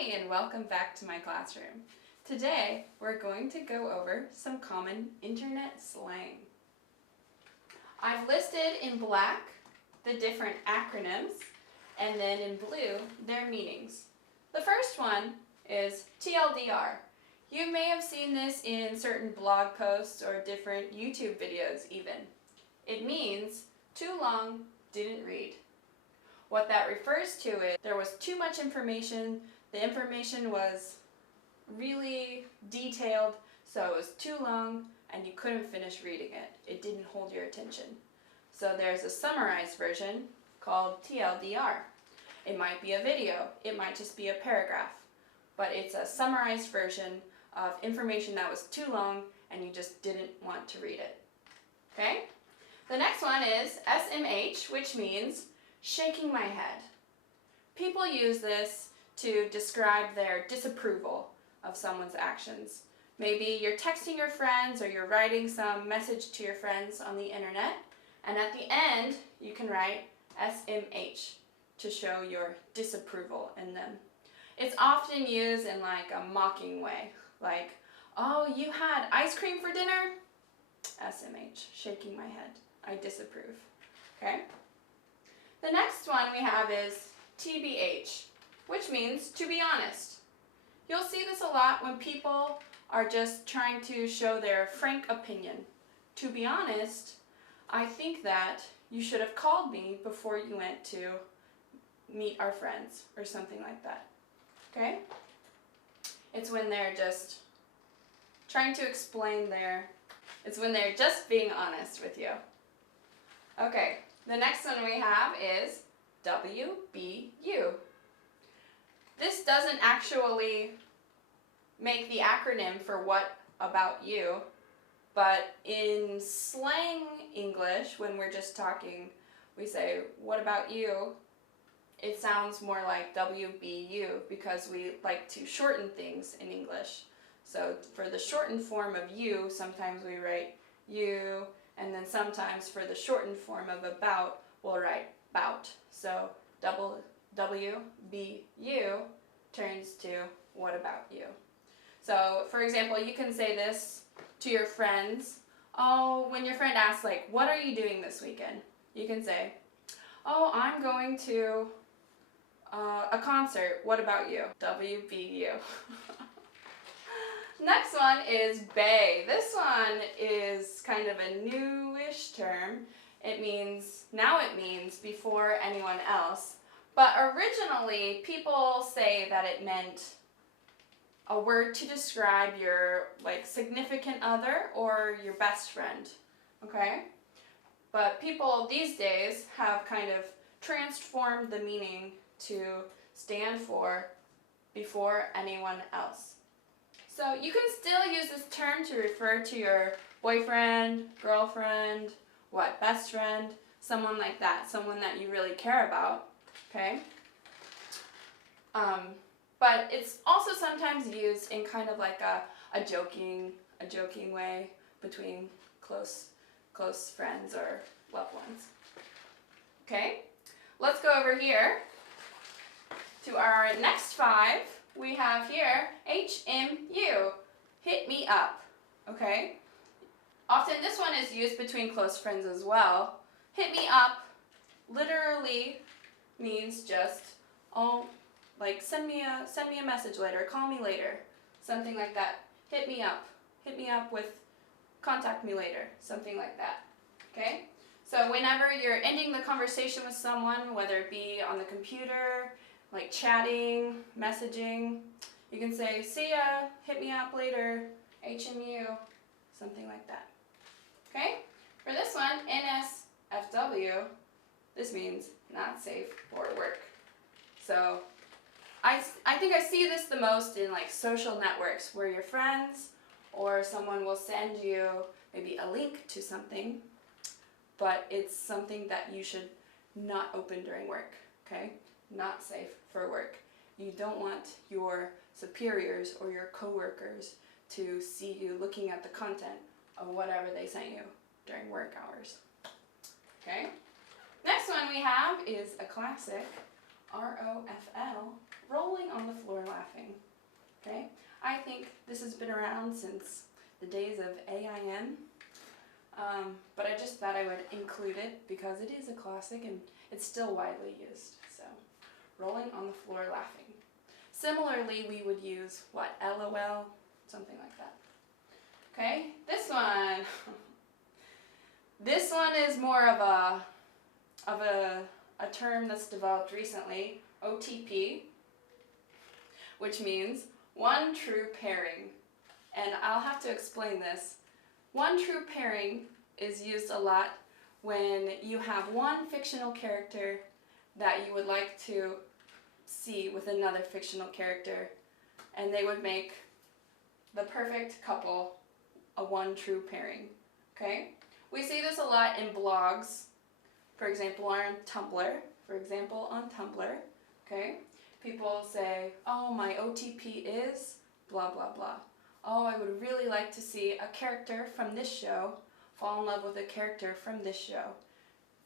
Howdy and welcome back to my classroom. Today we're going to go over some common internet slang. I've listed in black the different acronyms and then in blue their meanings. The first one is TLDR. You may have seen this in certain blog posts or different YouTube videos even. It means too long, didn't read. What that refers to is there was too much information, the information was really detailed, so it was too long and you couldn't finish reading it. It didn't hold your attention. So there's a summarized version called TLDR. It might be a video, it might just be a paragraph, but it's a summarized version of information that was too long and you just didn't want to read it. Okay? The next one is SMH, which means shaking my head. People use this to describe their disapproval of someone's actions. Maybe you're texting your friends or you're writing some message to your friends on the internet, and at the end you can write SMH to show your disapproval in them. It's often used in like a mocking way, like, oh, you had ice cream for dinner? SMH, shaking my head. I disapprove. Okay? The next one we have is TBH, which means to be honest. You'll see this a lot when people are just trying to show their frank opinion. To be honest, I think that you should have called me before you went to meet our friends or something like that. Okay? It's when they're just trying to explain it's when they're just being honest with you. Okay, the next one we have is WBU. This doesn't actually make the acronym for what about you, but in slang English, when we're just talking, we say, what about you? It sounds more like WBU because we like to shorten things in English. So for the shortened form of you, sometimes we write you, and then sometimes for the shortened form of about, we'll write bout. So WBU turns to what about you. So for example, you can say this to your friends. Oh, when your friend asks like, what are you doing this weekend? You can say, oh, I'm going to a concert. What about you? WBU. Next one is bae. This one is kind of a newish term. Now it means before anyone else. But originally, people say that it meant a word to describe your significant other or your best friend. Okay? But people these days have kind of transformed the meaning to stand for before anyone else. So you can still use this term to refer to your boyfriend, girlfriend, best friend, someone like that, someone that you really care about, okay? But it's also sometimes used in kind of like a joking way between close friends or loved ones. Okay, let's go over here to our next 5. We have here HMU, hit me up, okay? Often this one is used between close friends as well. Hit me up literally means just, oh, like send me a message later, call me later, something like that. Hit me up with contact me later, something like that, okay? So whenever you're ending the conversation with someone, whether it be on the computer, like chatting, messaging, you can say, see ya, hit me up later, HMU, something like that. Okay? For this one, NSFW, this means not safe for work. So I think I see this the most in like social networks where your friends or someone will send you maybe a link to something, but it's something that you should not open during work, okay? Not safe for work. You don't want your superiors or your coworkers to see you looking at the content of whatever they sent you during work hours. Okay? Next one we have is a classic, ROFL, rolling on the floor laughing. has been around since the days of AIM. But I just thought I would include it because it is a classic and it's still widely used. So, rolling on the floor laughing. Similarly, we would use what? LOL, something like that. Okay, this one. This one is more of a term that's developed recently, OTP, which means one true pairing. And I'll have to explain this. One true pairing is used a lot when you have one fictional character that you would like to see with another fictional character, and they would make the perfect couple, a one true pairing. Okay? We see this a lot in blogs, for example, on Tumblr. Okay? People say, oh, my OTP is blah, blah, blah. Oh, I would really like to see a character from this show fall in love with a character from this show.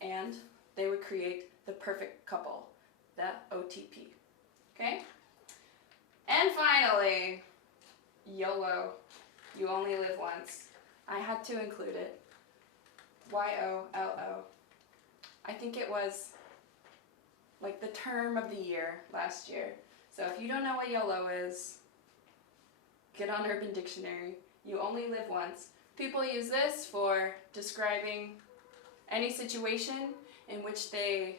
And they would create the perfect couple, the OTP. Okay? And finally, YOLO. You only live once. I had to include it. YOLO. I think it was like the term of the year last year. So if you don't know what YOLO is, get on Urban Dictionary. You only live once. People use this for describing any situation in which they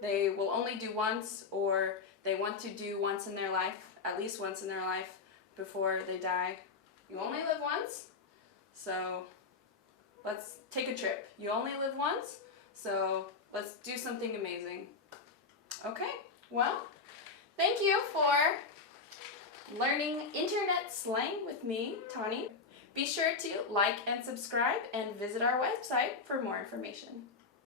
will only do once, or they want to do once in their life, at least once in their life before they die. You only live once, so let's take a trip. You only live once, so let's do something amazing. Okay, well, thank you for learning internet slang with me, Tani. Be sure to like and subscribe and visit our website for more information.